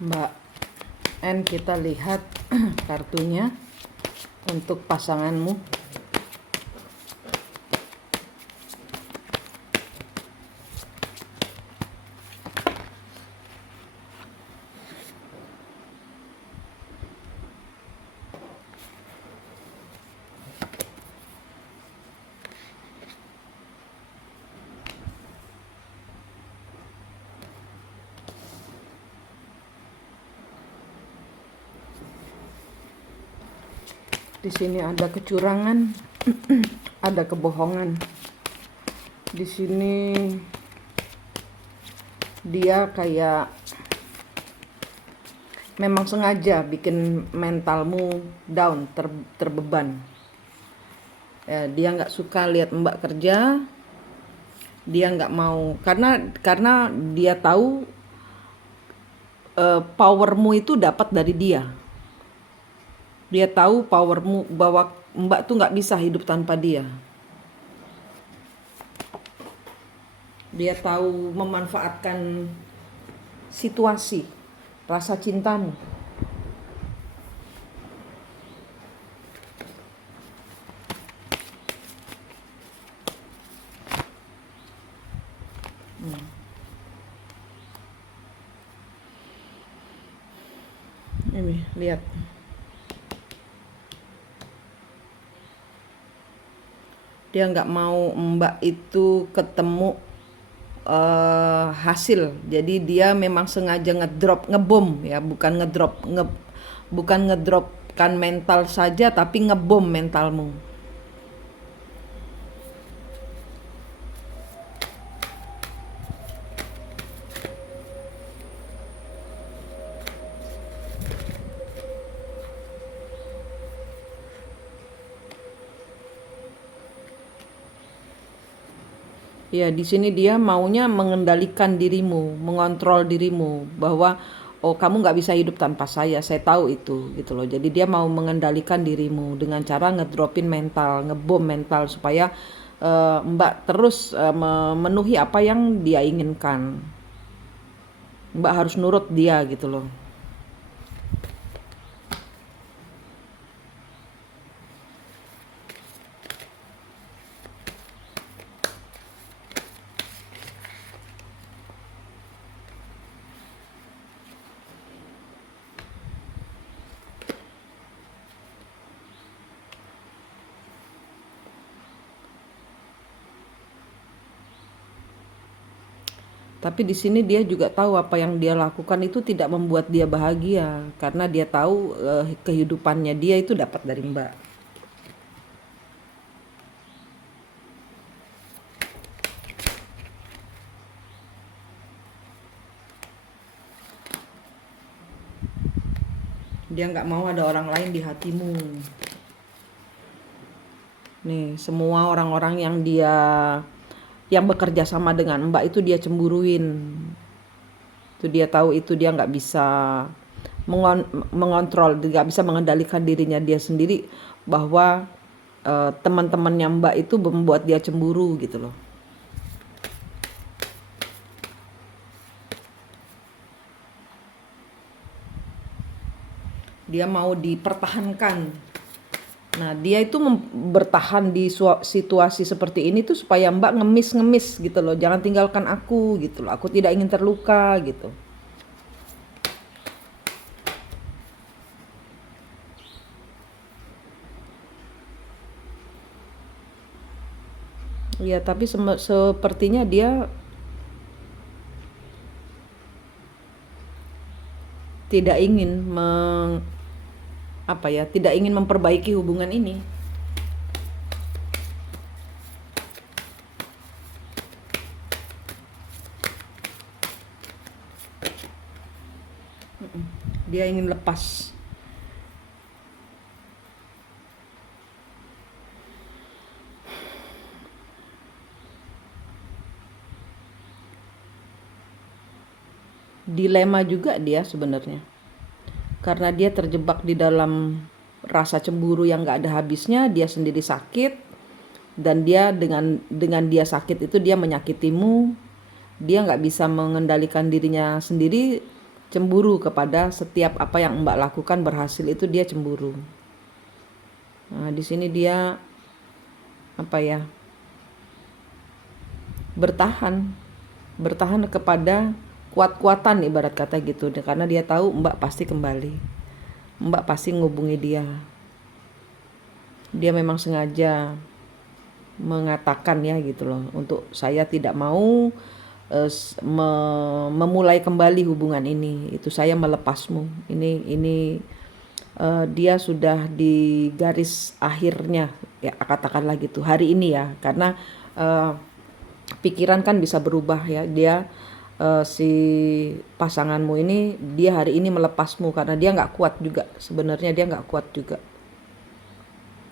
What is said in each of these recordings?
Mbak N, kita lihat kartunya untuk pasanganmu. Di sini ada kecurangan, ada kebohongan. Di sini dia kayak memang sengaja bikin mentalmu down, terbeban. Ya, dia nggak suka lihat Mbak kerja. Dia nggak mau karena dia tahu powermu itu dapat dari dia. Dia tahu powermu bahwa Mbak tuh nggak bisa hidup tanpa dia. Dia tahu memanfaatkan situasi, rasa cintamu. Ini lihat. Dia nggak mau Mbak itu ketemu hasil. Jadi dia memang sengaja ngebom ya, bukan ngedropkan mental saja, tapi ngebom mentalmu. Ya, di sini dia maunya mengendalikan dirimu, mengontrol dirimu, bahwa oh, kamu nggak bisa hidup tanpa saya tahu itu, gitu loh. Jadi dia mau mengendalikan dirimu dengan cara ngedropin mental, ngebom mental supaya Mbak terus memenuhi apa yang dia inginkan. Mbak harus nurut dia, gitu loh. Tapi di sini dia juga tahu apa yang dia lakukan itu tidak membuat dia bahagia, karena dia tahu kehidupannya dia itu dapat dari Mbak. Dia nggak mau ada orang lain di hatimu. Nih, semua orang-orang yang bekerja sama dengan Mbak itu dia cemburuin. Itu dia tahu itu dia nggak bisa mengontrol, nggak bisa mengendalikan dirinya dia sendiri, bahwa teman-temannya Mbak itu membuat dia cemburu, gitu loh. Dia mau dipertahankan. Nah, dia itu bertahan di situasi seperti ini tuh supaya Mbak ngemis gitu loh. Jangan tinggalkan aku, gitu loh. Aku tidak ingin terluka, gitu. Ya, tapi sepertinya dia tidak ingin tidak ingin memperbaiki hubungan ini. Dia ingin lepas. Dilema juga dia sebenarnya, karena dia terjebak di dalam rasa cemburu yang gak ada habisnya. Dia sendiri sakit, dan dia dengan dia sakit itu dia menyakitimu. Dia nggak bisa mengendalikan dirinya sendiri, cemburu kepada setiap apa yang Mbak lakukan berhasil, itu dia cemburu. Nah, di sini dia apa ya? Bertahan kepada kuat-kuatan ibarat kata gitu, karena dia tahu Mbak pasti kembali. Mbak pasti ngubungi dia. Dia memang sengaja mengatakan ya gitu loh, untuk saya tidak mau memulai kembali hubungan ini, itu saya melepasmu. Ini dia sudah di garis akhirnya ya, katakanlah gitu hari ini ya, karena pikiran kan bisa berubah ya. Dia si pasanganmu ini, dia hari ini melepasmu karena dia nggak kuat juga. Sebenarnya dia nggak kuat juga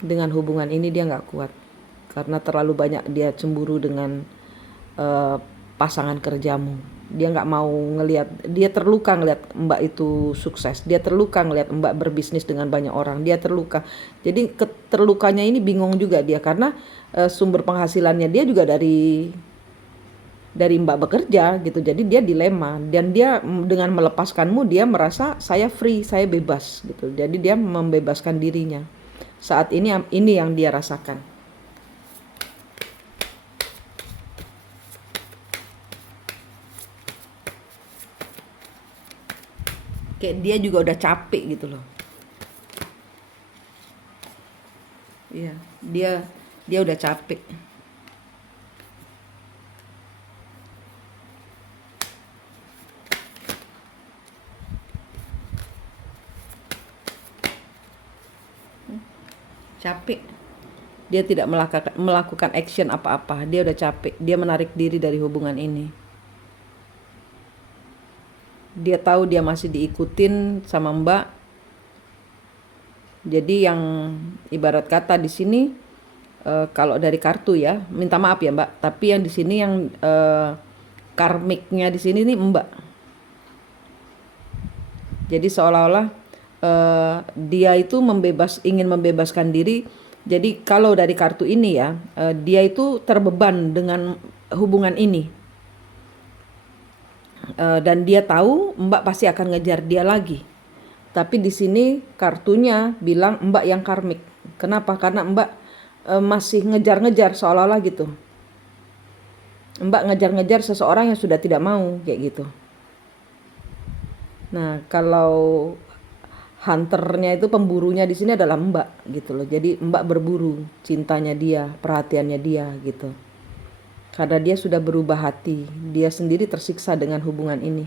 dengan hubungan ini, dia nggak kuat karena terlalu banyak dia cemburu dengan pasangan kerjamu. Dia nggak mau ngelihat, dia terluka ngelihat Mbak itu sukses, dia terluka ngelihat Mbak berbisnis dengan banyak orang, dia terluka. Jadi terlukanya ini bingung juga dia, karena sumber penghasilannya dia juga dari Mbak bekerja gitu. Jadi dia dilema, dan dia dengan melepaskanmu dia merasa saya free, saya bebas gitu. Jadi dia membebaskan dirinya. Saat ini yang dia rasakan. Kayak dia juga udah capek gitu loh. Iya, dia udah capek. Capek. Dia tidak melakukan action apa-apa. Dia udah capek. Dia menarik diri dari hubungan ini. Dia tahu dia masih diikutin sama Mbak. Jadi yang ibarat kata di sini, kalau dari kartu ya, minta maaf ya Mbak, tapi yang di sini yang karmiknya di sini nih Mbak. Jadi seolah-olah dia itu ingin membebaskan diri. Jadi kalau dari kartu ini ya, dia itu terbeban dengan hubungan ini. Dan dia tahu Mbak pasti akan ngejar dia lagi. Tapi di sini kartunya bilang Mbak yang karmik. Kenapa? Karena Mbak masih ngejar-ngejar seolah-olah gitu. Mbak ngejar-ngejar seseorang yang sudah tidak mau, kayak gitu. Nah, kalau hunternya itu, pemburunya di sini adalah Mbak gitu loh. Jadi Mbak berburu cintanya dia, perhatiannya dia gitu. Karena dia sudah berubah hati, dia sendiri tersiksa dengan hubungan ini.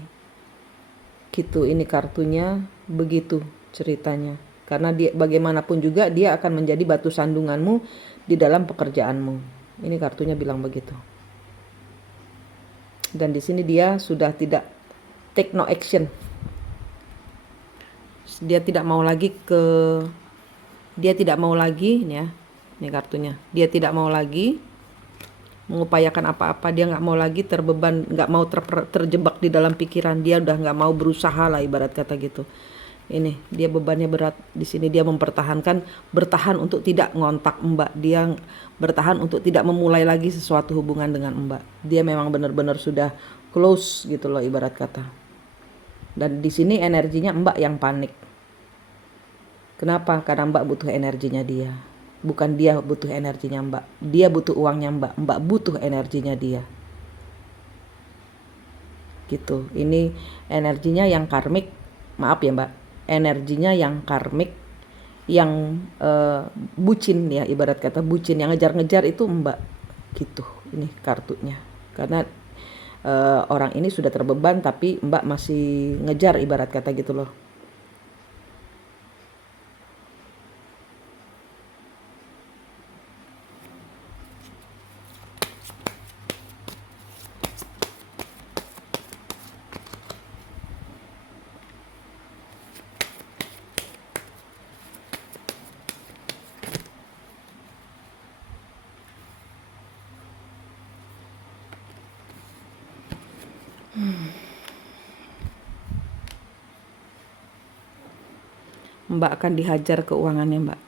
Gitu, ini kartunya begitu ceritanya. Karena dia bagaimanapun juga dia akan menjadi batu sandunganmu di dalam pekerjaanmu. Ini kartunya bilang begitu. Dan di sini dia sudah tidak take no action. Dia tidak mau lagi ini ya. Ini kartunya. Dia tidak mau lagi mengupayakan apa-apa, dia nggak mau lagi terbeban, nggak mau terjebak di dalam pikiran. Dia udah nggak mau berusaha lah ibarat kata gitu. Ini dia bebannya berat. Di sini dia bertahan untuk tidak ngontak Mbak. Dia bertahan untuk tidak memulai lagi sesuatu hubungan dengan Mbak. Dia memang benar-benar sudah close gitu loh ibarat kata. Dan di sini energinya Mbak yang panik. Kenapa? Karena Mbak butuh energinya dia. Bukan dia butuh energinya Mbak. Dia butuh uangnya Mbak. Mbak butuh energinya dia. Gitu. Ini energinya yang karmik. Maaf ya Mbak. Energinya yang karmik. Yang bucin ya. Ibarat kata bucin. Yang ngejar-ngejar itu Mbak. Gitu. Ini kartunya. Karena orang ini sudah terbeban. Tapi Mbak masih ngejar ibarat kata gitu loh. Mbak akan dihajar keuangannya Mbak.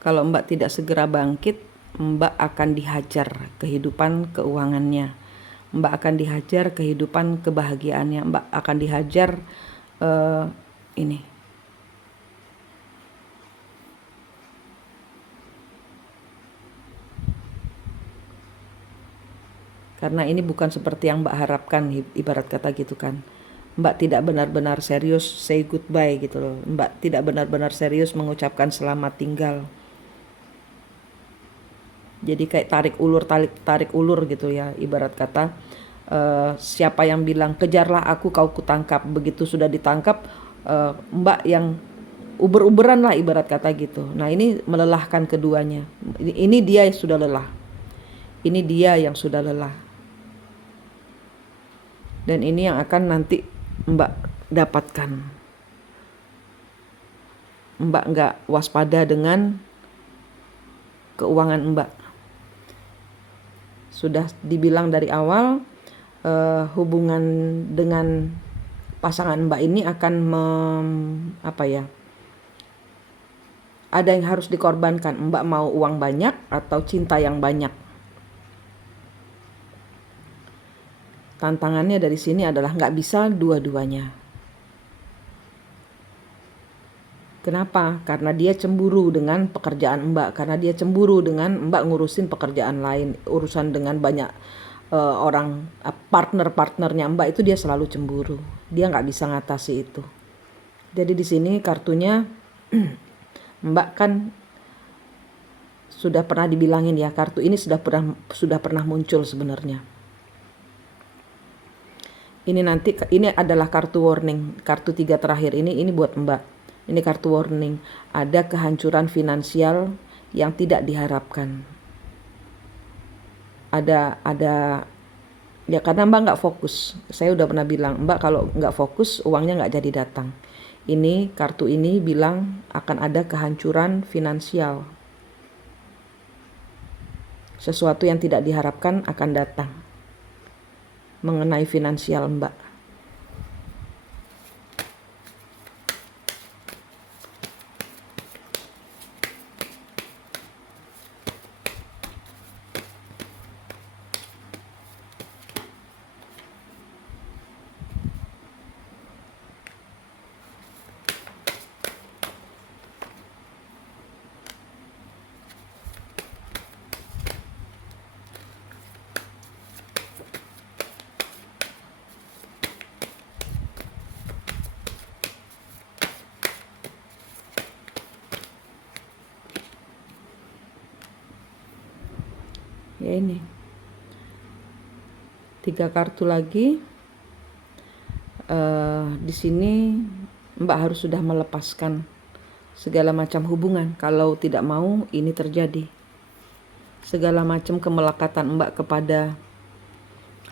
Kalau Mbak tidak segera bangkit, Mbak akan dihajar kehidupan keuangannya. Mbak akan dihajar kehidupan kebahagiaannya. Mbak akan dihajar ini. Karena ini bukan seperti yang Mbak harapkan, ibarat kata gitu kan. Mbak tidak benar-benar serius say goodbye gitu loh. Mbak tidak benar-benar serius mengucapkan selamat tinggal. Jadi kayak tarik ulur gitu ya, ibarat kata siapa yang bilang kejarlah aku kau kutangkap, begitu sudah ditangkap Mbak yang uber-uberan lah ibarat kata gitu. Nah ini melelahkan keduanya. Ini dia yang sudah lelah. Ini dia yang sudah lelah. Dan ini yang akan nanti Mbak dapatkan. Mbak nggak waspada dengan keuangan Mbak. Sudah dibilang dari awal hubungan dengan pasangan Mbak ini akan ada yang harus dikorbankan. Mbak mau uang banyak atau cinta yang banyak. Tantangannya dari sini adalah nggak bisa dua-duanya. Kenapa? Karena dia cemburu dengan pekerjaan Mbak. Karena dia cemburu dengan Mbak ngurusin pekerjaan lain. Urusan dengan banyak orang, partner-partnernya Mbak itu dia selalu cemburu. Dia nggak bisa ngatasi itu. Jadi di sini kartunya Mbak kan sudah pernah dibilangin ya, kartu ini sudah pernah muncul sebenarnya. Ini adalah kartu warning. Kartu 3 terakhir ini buat Mbak. Ini kartu warning. Ada kehancuran finansial yang tidak diharapkan. Ada ya karena Mbak nggak fokus. Saya udah pernah bilang, Mbak kalau nggak fokus uangnya nggak jadi datang. Ini kartu ini bilang akan ada kehancuran finansial. Sesuatu yang tidak diharapkan akan datang mengenai finansial Mbak. Ya ini 3 kartu lagi. Di sini Mbak harus sudah melepaskan segala macam hubungan. Kalau tidak mau ini terjadi. Segala macam kemelekatan Mbak kepada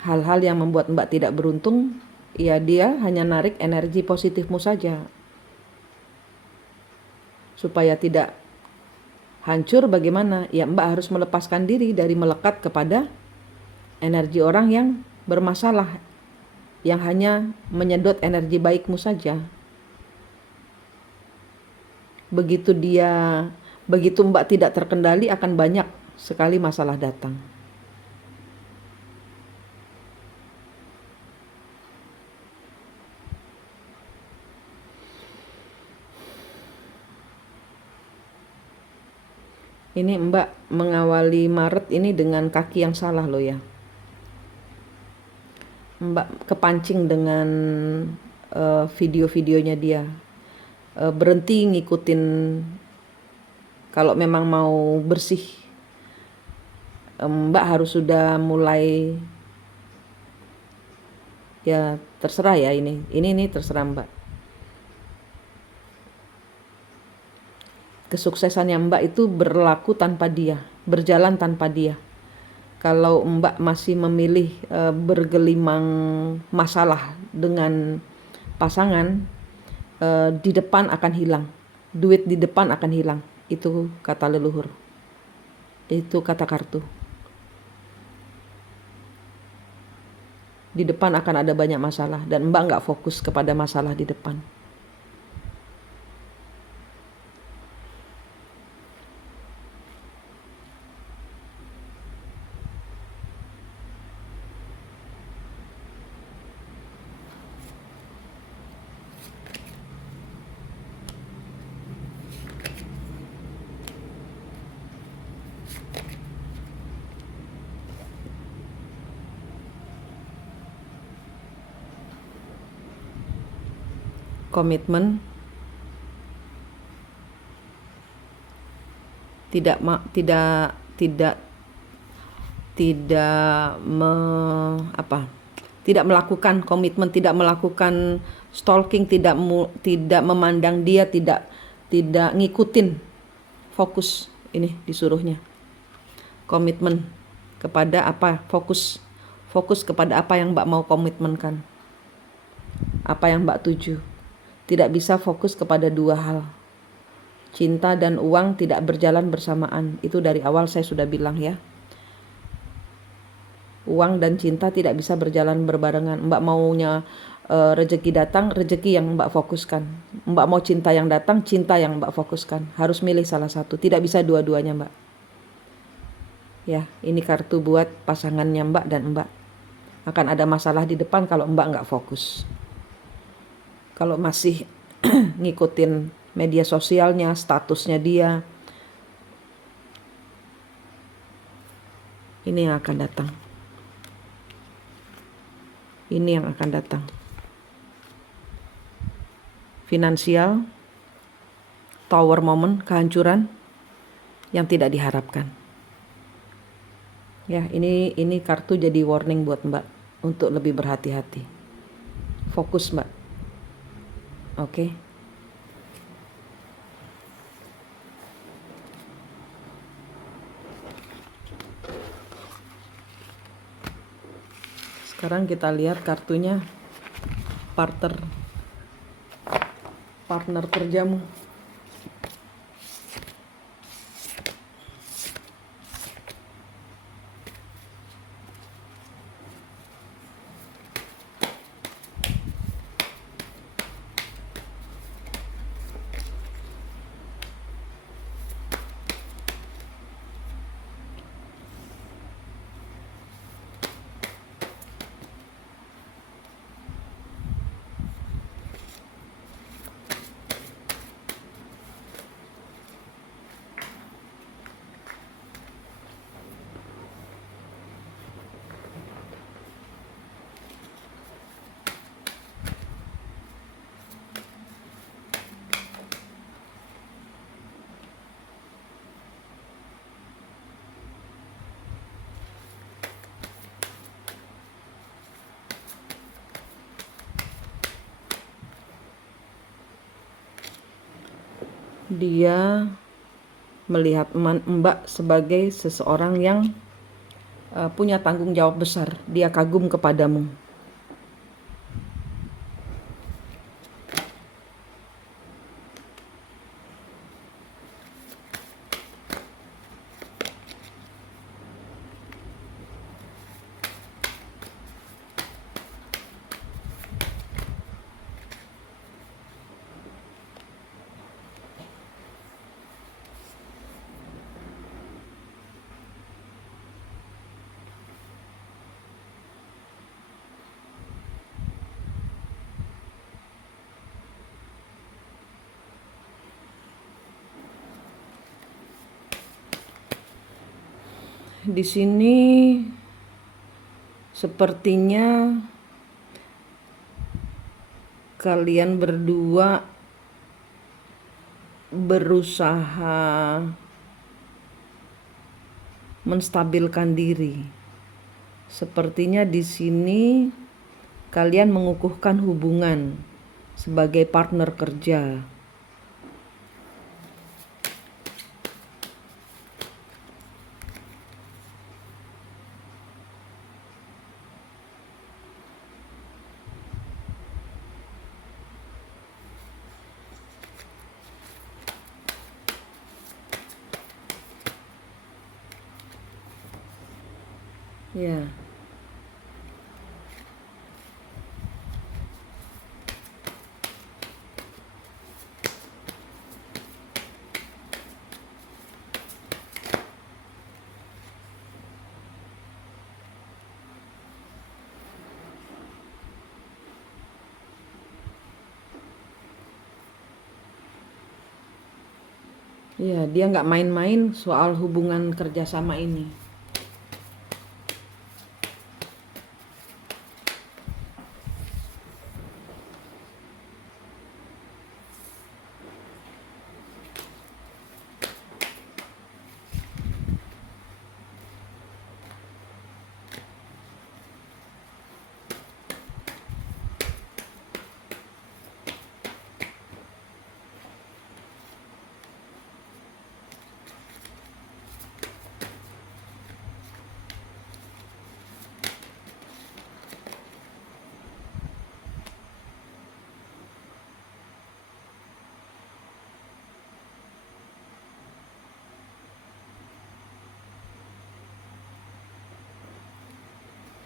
hal-hal yang membuat Mbak tidak beruntung, ya dia hanya narik energi positifmu saja. Supaya tidak hancur bagaimana? Ya Mbak harus melepaskan diri dari melekat kepada energi orang yang bermasalah, yang hanya menyedot energi baikmu saja. Begitu Mbak tidak terkendali akan banyak sekali masalah datang. Ini Mbak mengawali Maret ini dengan kaki yang salah loh ya. Mbak kepancing dengan video-videonya dia. Berhenti ngikutin, kalau memang mau bersih Mbak harus sudah mulai, ya terserah ya ini terserah Mbak. Kesuksesannya Mbak itu berlaku tanpa dia, berjalan tanpa dia. Kalau Mbak masih memilih bergelimang masalah dengan pasangan, di depan akan hilang. Duit di depan akan hilang. Itu kata leluhur. Itu kata kartu. Di depan akan ada banyak masalah dan Mbak nggak fokus kepada masalah di depan. komitmen, tidak tidak tidak melakukan komitmen, tidak melakukan stalking, tidak memandang dia, tidak ngikutin, fokus ini disuruhnya. Komitmen kepada apa? Fokus kepada apa yang Mbak mau komitmenkan. Apa yang Mbak tuju. Tidak bisa fokus kepada dua hal. Cinta dan uang tidak berjalan bersamaan. Itu dari awal saya sudah bilang ya. Uang dan cinta tidak bisa berjalan berbarengan. Mbak maunya rezeki datang, rezeki yang Mbak fokuskan. Mbak mau cinta yang datang, cinta yang Mbak fokuskan. Harus milih salah satu. Tidak bisa dua-duanya, Mbak. Ya, ini kartu buat pasangannya Mbak dan Mbak. Akan ada masalah di depan kalau Mbak nggak fokus. Kalau masih ngikutin media sosialnya, statusnya dia, ini yang akan datang. Ini yang akan datang. Finansial, tower moment, kehancuran yang tidak diharapkan. Ya, ini kartu jadi warning buat Mbak untuk lebih berhati-hati. Fokus, Mbak. Oke. Sekarang kita lihat kartunya partner kerjamu. Dia melihat Mbak sebagai seseorang yang punya tanggung jawab besar. Dia kagum kepadamu. Di sini sepertinya kalian berdua berusaha menstabilkan diri. Sepertinya di sini kalian mengukuhkan hubungan sebagai partner kerja. Ya. Ya, dia nggak main-main soal hubungan kerjasama ini.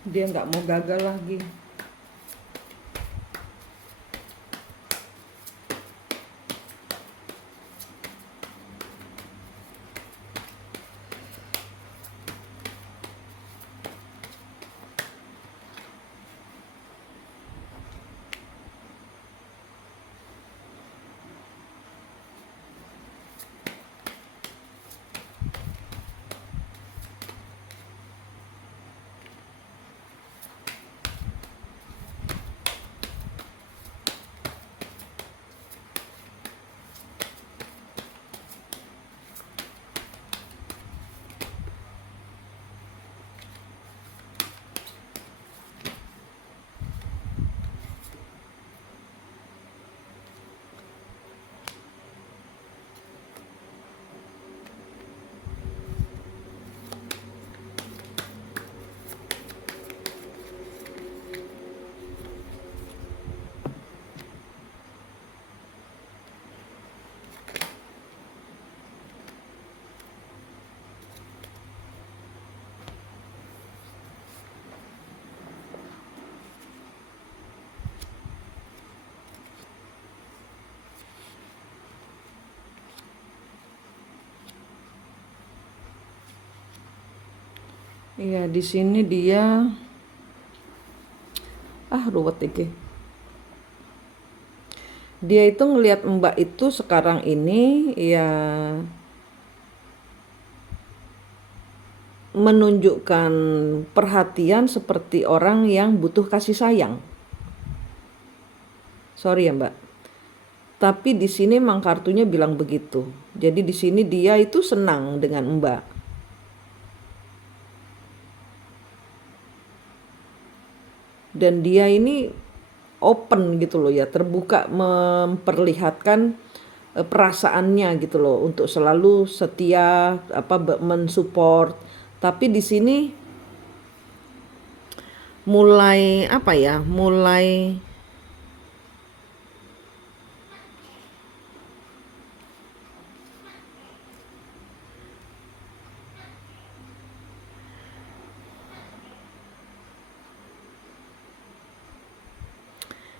Dia nggak mau gagal lagi. Iya, di sini dia ruwet iki. Dia itu ngelihat Mbak itu sekarang ini ya menunjukkan perhatian seperti orang yang butuh kasih sayang. Sorry ya, Mbak. Tapi di sini memang kartunya bilang begitu. Jadi di sini dia itu senang dengan Mbak. Dan dia ini open gitu loh ya, terbuka memperlihatkan perasaannya gitu loh untuk selalu setia mensupport. Tapi di sini mulai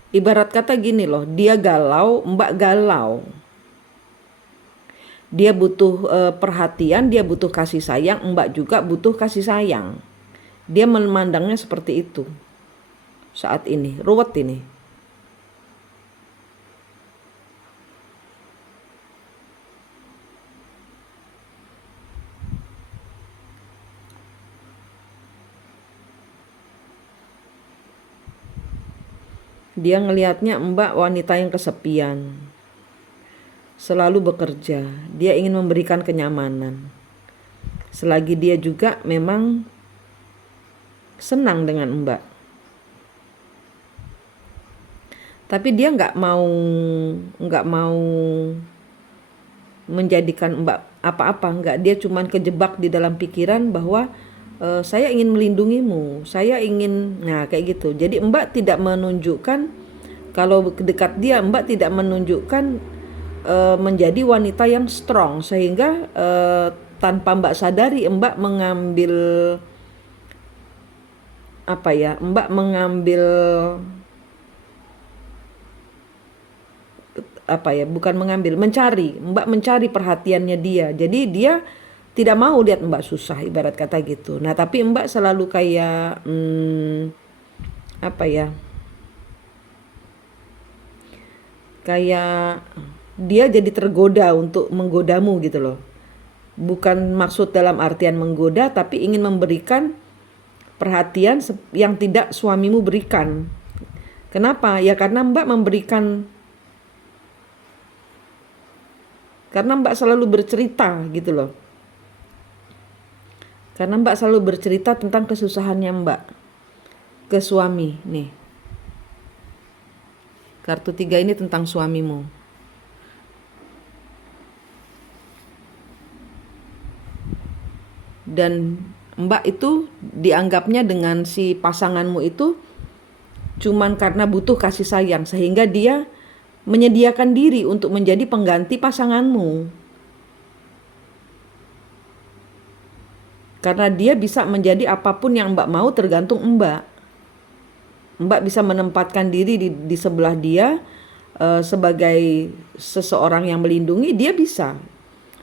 ibarat kata gini loh, dia galau, Mbak galau. Dia butuh perhatian, dia butuh kasih sayang, Mbak juga butuh kasih sayang. Dia memandangnya seperti itu saat ini, ruwet ini. Dia ngelihatnya Mbak wanita yang kesepian, selalu bekerja. Dia ingin memberikan kenyamanan. Selagi dia juga memang senang dengan Mbak. Tapi dia nggak mau menjadikan Mbak apa-apa, nggak. Dia cuman kejebak di dalam pikiran bahwa saya ingin melindungimu, saya ingin, nah kayak gitu. Jadi Mbak tidak menunjukkan, kalau dekat dia Mbak tidak menunjukkan menjadi wanita yang strong, sehingga tanpa Mbak sadari Mbak mengambil Mbak mencari perhatiannya dia. Jadi dia tidak mau lihat Mbak susah, ibarat kata gitu. Nah tapi Mbak selalu kayak kayak dia jadi tergoda untuk menggodamu gitu loh. Bukan maksud dalam artian menggoda, tapi ingin memberikan perhatian yang tidak suamimu berikan. Kenapa? Ya karena Mbak selalu bercerita gitu loh. Karena Mbak selalu bercerita tentang kesusahannya Mbak ke suami nih. Kartu 3 ini tentang suamimu. Dan Mbak itu dianggapnya dengan si pasanganmu itu cuman karena butuh kasih sayang, sehingga dia menyediakan diri untuk menjadi pengganti pasanganmu. Karena dia bisa menjadi apapun yang Mbak mau tergantung Mbak. Mbak bisa menempatkan diri di sebelah dia sebagai seseorang yang melindungi, dia bisa.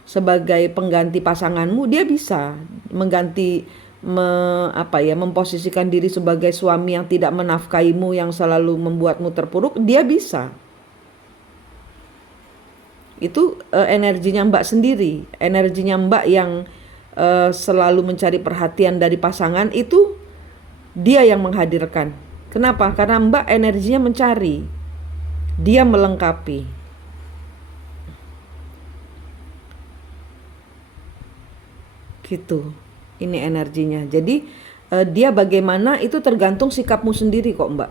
Sebagai pengganti pasanganmu, dia bisa mengganti memposisikan diri sebagai suami yang tidak menafkahimu, yang selalu membuatmu terpuruk, dia bisa. Itu energinya Mbak sendiri, energinya Mbak yang selalu mencari perhatian dari pasangan, itu dia yang menghadirkan. Kenapa? Karena Mbak energinya mencari, dia melengkapi. Gitu. Ini energinya. Jadi dia bagaimana itu tergantung sikapmu sendiri kok, Mbak.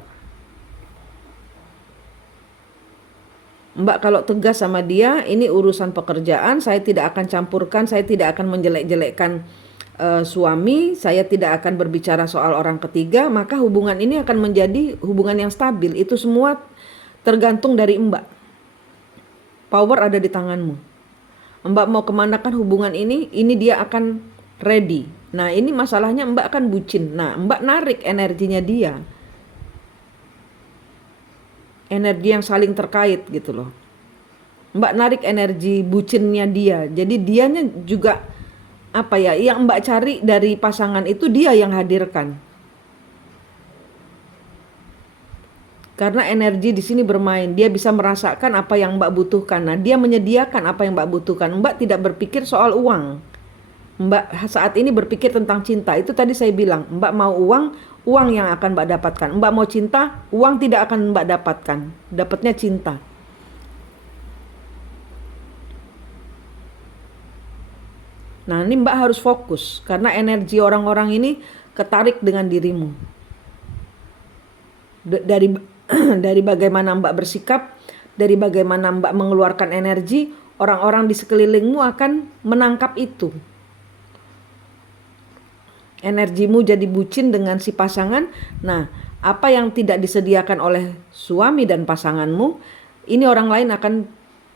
Mbak kalau tegas sama dia, ini urusan pekerjaan, saya tidak akan campurkan, saya tidak akan menjelek-jelekkan suami, saya tidak akan berbicara soal orang ketiga, maka hubungan ini akan menjadi hubungan yang stabil. Itu semua tergantung dari Mbak. Power ada di tanganmu. Mbak mau kemanakan hubungan ini dia akan ready. Nah ini masalahnya Mbak kan bucin. Nah Mbak narik energinya dia. Energi yang saling terkait gitu loh. Mbak narik energi bucinnya dia. Jadi dianya juga yang Mbak cari dari pasangan itu dia yang hadirkan. Karena energi di sini bermain, dia bisa merasakan apa yang Mbak butuhkan. Nah, dia menyediakan apa yang Mbak butuhkan. Mbak tidak berpikir soal uang. Mbak saat ini berpikir tentang cinta. Itu tadi saya bilang, Mbak mau uang yang akan Mbak dapatkan. Mbak mau cinta, uang tidak akan Mbak dapatkan. Dapatnya cinta. Nah ini Mbak harus fokus karena energi orang-orang ini ketarik dengan dirimu. Dari bagaimana Mbak bersikap, dari bagaimana Mbak mengeluarkan energi, orang-orang di sekelilingmu akan menangkap itu. Energimu jadi bucin dengan si pasangan. Nah, apa yang tidak disediakan oleh suami dan pasanganmu, ini orang lain akan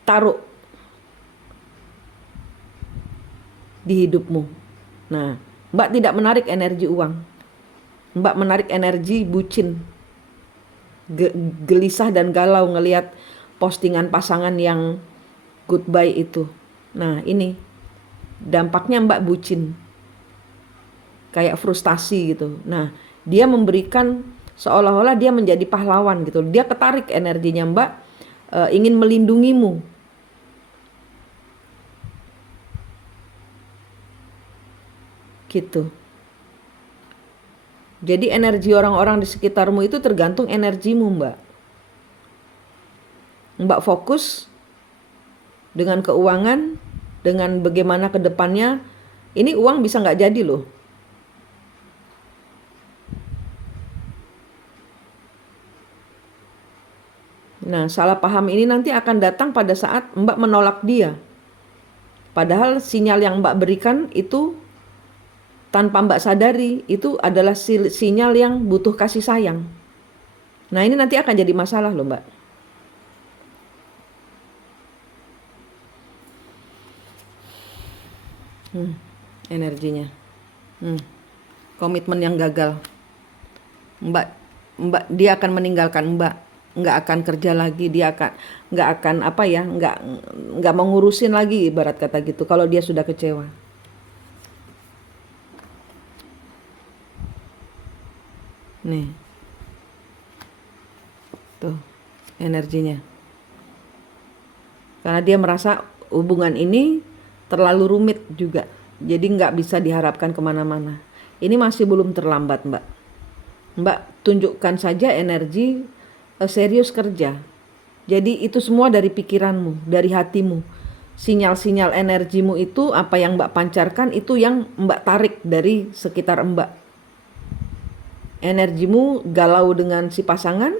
taruh di hidupmu. Nah, Mbak tidak menarik energi uang. Mbak menarik energi bucin. Gelisah dan galau ngelihat postingan pasangan yang goodbye itu. Nah, ini dampaknya Mbak bucin. Kayak frustasi gitu. Nah, dia memberikan seolah-olah dia menjadi pahlawan gitu. Dia ketarik energinya Mbak, ingin melindungimu. Gitu. Jadi energi orang-orang di sekitarmu itu tergantung energimu Mbak. Mbak fokus dengan keuangan, dengan bagaimana ke depannya. Ini uang bisa nggak jadi loh. Nah salah paham ini nanti akan datang pada saat Mbak menolak dia. Padahal sinyal yang Mbak berikan itu tanpa Mbak sadari itu adalah sinyal yang butuh kasih sayang. Nah ini nanti akan jadi masalah loh Mbak. Energinya. Komitmen yang gagal. Mbak dia akan meninggalkan Mbak. Nggak akan kerja lagi, dia nggak akan nggak mau ngurusin lagi ibarat kata gitu kalau dia sudah kecewa. Nih. Tuh energinya. Karena dia merasa hubungan ini terlalu rumit juga. Jadi nggak bisa diharapkan kemana-mana. Ini masih belum terlambat Mbak. Mbak tunjukkan saja energi serius kerja. Jadi itu semua dari pikiranmu, dari hatimu. Sinyal-sinyal energimu itu apa yang Mbak pancarkan itu yang Mbak tarik dari sekitar Mbak. Energimu galau dengan si pasangan.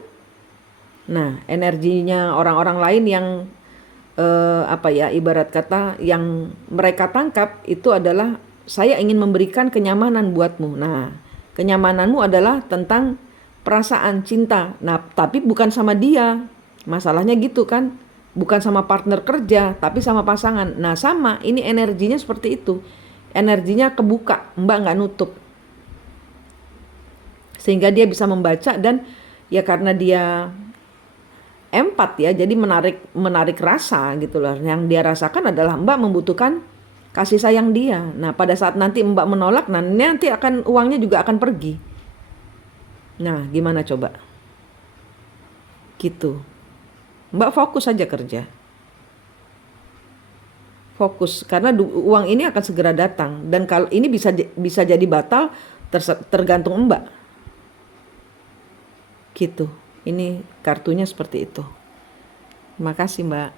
Nah, energinya orang-orang lain yang ibarat kata yang mereka tangkap itu adalah saya ingin memberikan kenyamanan buatmu. Nah, kenyamananmu adalah tentang perasaan cinta. Nah, tapi bukan sama dia. Masalahnya gitu kan. Bukan sama partner kerja, tapi sama pasangan. Nah, sama, ini energinya seperti itu. energinya kebuka, Mbak nggak nutup. Sehingga dia bisa membaca dan ya karena dia empat ya, jadi menarik rasa gitu loh. Yang dia rasakan adalah Mbak membutuhkan kasih sayang dia. Nah pada saat nanti Mbak menolak, nah nanti akan uangnya juga akan pergi. Nah gimana coba? Gitu. Mbak fokus aja kerja. Fokus karena uang ini akan segera datang dan kalau ini bisa jadi batal tergantung Mbak. Gitu. Ini kartunya seperti itu. Terima kasih, Mbak.